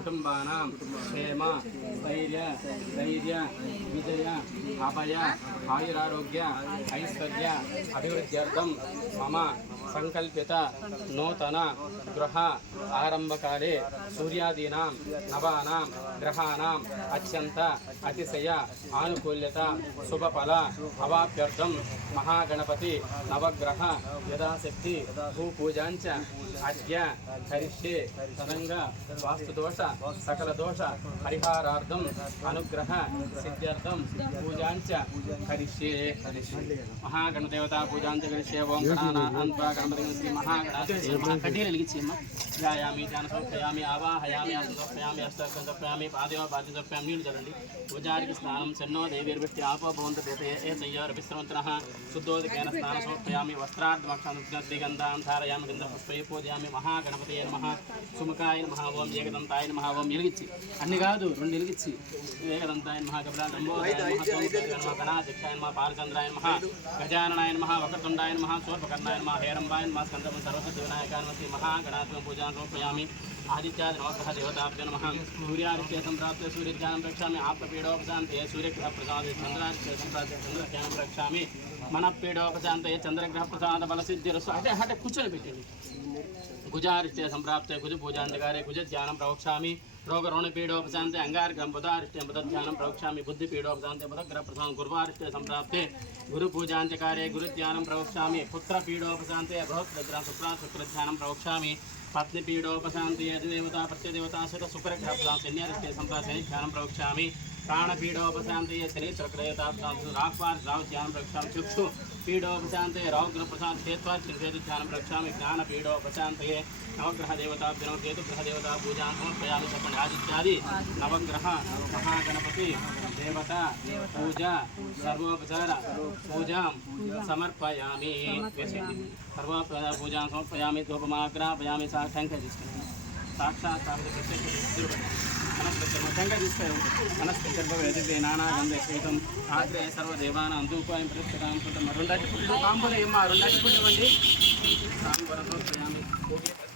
కుటుంబానాం క్షేమ ధైర్య ధైర్య విజయ అభయ ఆయురారోగ్య ఐశ్వర్య అభివృద్ధ్యర్థం మమ సంకల్పిత నూతన గృహ ఆరంభకాలే సూర్యాదీనాం నవానాం గ్రహాణాం అత్యంత అతిశయ ఆనుకూల్యత శుభఫల అవాప్యర్థం మహాగణపతి నవగ్రహ యథాశక్తి భూపూజాంచ అద్య కరిష్యే తదంగా వాస్తుదోష సకల దోష పరిహారార్థం అనుగ్రహ సిద్ధ్యర్థం పూజాంచ కరిష్యే. మహాగణదేవతా పూజాంచ కరిష్యే. ఓం గణానాన్వా గణపతి శ్రీ మహాగణాధిపతి. కడ్డీలు వెలిగించేమ్మా ధ్యాయామి ధ్యాన సమర్పయామి ఆవాహయామి అసమర్పయామి అష్టం సమర్పయామి పాదేవ బాధ్య సమర్పయామి నీళ్ళు చల్లండి. పూజారికి స్నానం చెన్నో దేవీర్భిష్టి ఆపో భవంత పేతే ఏ సయ్యోర విశ్రవంతన. శుద్ధోదకేన స్నాన సమర్పయామి వస్త్రార్థమక్షం శ్రీగంధాం ధారయామి గంధ పుష్పై పూజయామి మహాగణపతి నమ. సుముఖాయ నమ ఓం ఏకదంతాయ నమ ఓం ఎలిగిచ్చి అన్ని కాదు రెండు ఎలిగిచ్చి ఏకదంతాయ నమ కపిలా నంబోదాయ నమ గణాధ్యక్షాయ నమ పాలచంద్రాయ నమ గజాననాయ నమ వక్రతుండాయ నమ శూర్పకర్ణాయ నమ హేరంబాయ నమ స్కందమ సర్వసతి వినాయకాయ నమ శ్రీ మహాగణాత్మ పూజ सूर्यज्ञान रोपयामी आदित्यादि नमस्कार देवताभ्य नमः। सूर्यादित्य संप्राप्त, सूर्यज्ञानं रक्षामि। आपपीडोपशान्ते सूर्यग्रहप्रसादे चन्द्रादित्य संप्राप्त चन्द्रज्ञानं रक्षामि। मनःपीडोपशान्ते चन्द्रग्रहप्रसादबलसिद्धिरस्व हटे हटे कुचन पेटिनि गुजारित्य सम्प्राप्ते कुजपूजान्धकारे कुजज्ञानं प्रवक्ष्यामि। रोगरोणपीडोपशान्ते अङ्गार्घं बुधारिष्ट्यं बुधध्यानं प्रवक्ष्यामि। बुद्धिपीडोपशान्ते, बुधग्रहप्रसादं गुरुवारिष्ट्य सम्प्राप्ते गुरुपूजान्त्यकारे गुरुध्यानं प्रवक्ष्यामि। पुत्रपीडोपशान्ते बृहत्प्रग्रह शुक्राशुक्रध्यानं प्रवक्ष्यामि। పత్నిపీడోపశాంతి అధిదేవత ప్రత్యదేవతాశ్రిత సుకరగ్రహాబ్దాం సన్యాస సంప్రాసనే ధ్యానం ప్రవక్ష్యామి ప్రాణపీడోపశాంతి శరీరక్రయతాప్తాంతు రాక్వార్ రావు ధ్యానం ప్రవక్ష్యామి చక్షు పీడోపశాంతే రౌద్ర ప్రశాంత చేత్వార్ చిరుచేతు ధ్యానం ప్రవక్ష్యామి జ్ఞాన పీడోపశాంతయే నవగ్రహ దేవతాభ్యనం కేతుగ్రహ దేవతా పూజాం సమర్పయామి చెప్పండి ఆదిత్యాది నవగ్రహ మహాగణపతి దేవత పూజ సర్వోపచార పూజాం సమర్పయామి సర్వోపచార పూజాం సమర్పయామి ధూపమాగ్రాపయామి సాక్షాంక తీసుకున్నాను సాక్షాత్ మనస్పత్తి మొత్తంగా చూస్తే మనస్పత్తి నానాగంధ సూతం ఆగ్రే సర్వదేవాన అందుపాయం ప్రస్తుతం మరుండటి పుట్టు కాంబులు ఏమో రెండటి పుట్టు అండి సాంబరం